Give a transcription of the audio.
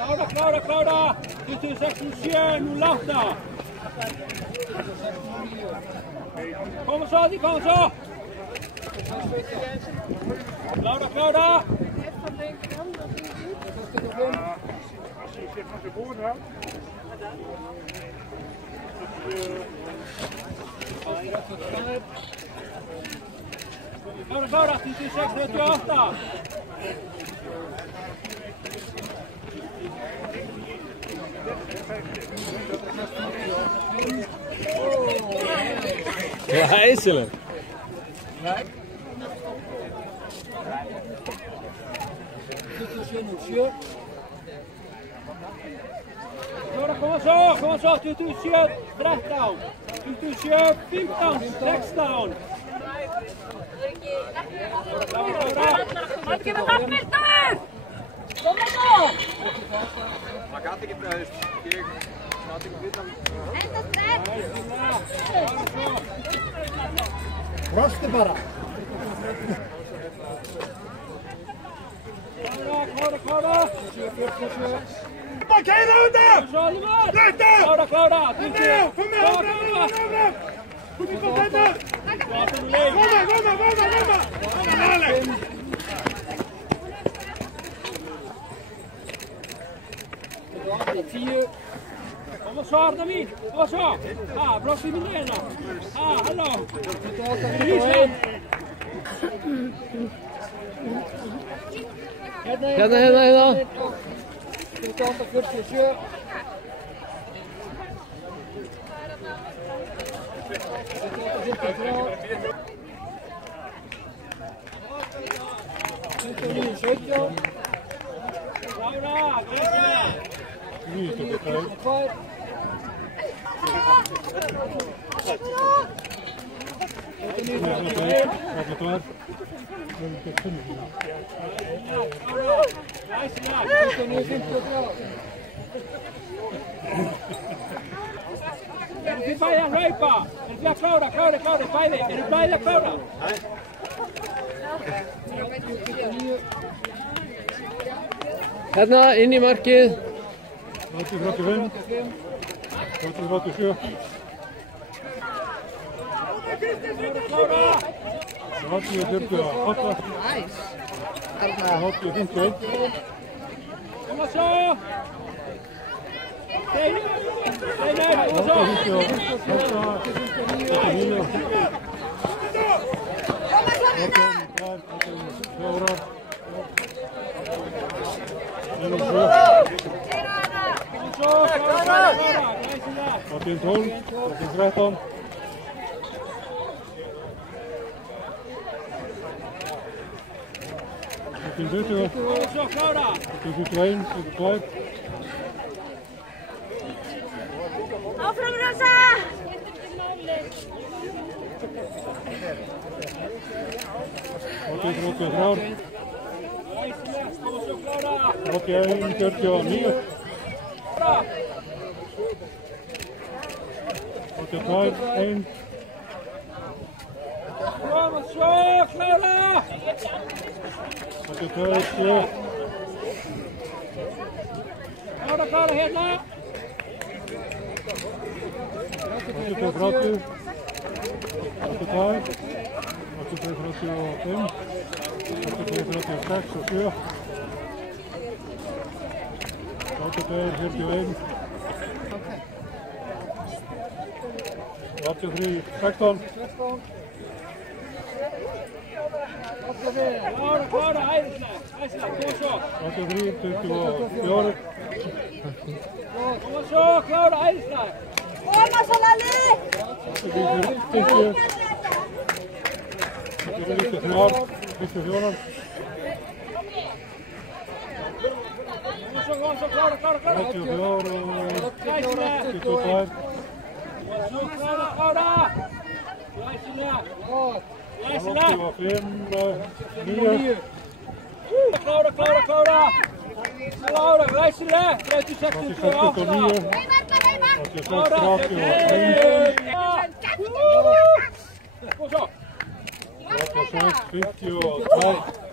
Klára! 26-7-08. Kom svo! Klára! Klára! 26-38. Glæsilegt. Klára! Kom svo! 27-13. 27-15. 16. Ekki með fastmildur! Kom svo! Man gat ekki bregðist. Ég gat ekki vita. Enda strek! Brostu bara. Klára! Bara kæra á þetta! Þetta! Klára! Kom með! Kom þetta! Kom så, Arna min! Kom så! Blås i min ena! Hallå! Hérna. 28-47. Þið bæði að hlaupa! Þið að klára, bæði! Eru bæði að klára? Hérna, inn í markið. 30-45. 30-47. Klára! 30-48. Næs. 30-51. Kom så! Stay, kom så! 13. Klára! 21, 22. Áfram Rosa! 83. 81, 49. 82, 1. Kom så, klára! 82, 7. Klára hérna! 82, 30. 82, 83, 35. 83, 36 og 7. 82, 41. 83, 16. Klára, æðislega, kom svo! 83, 24. Kom svo, klára, æðislega! Koma svo Lalli! 50. 94. 94. Kom svo, klára! 84 og 22. Klára! Glæsilega! 85, 9. Klára, glæsilega! 36, 89. 86, 30 og 1. Kom svo! 86, 52.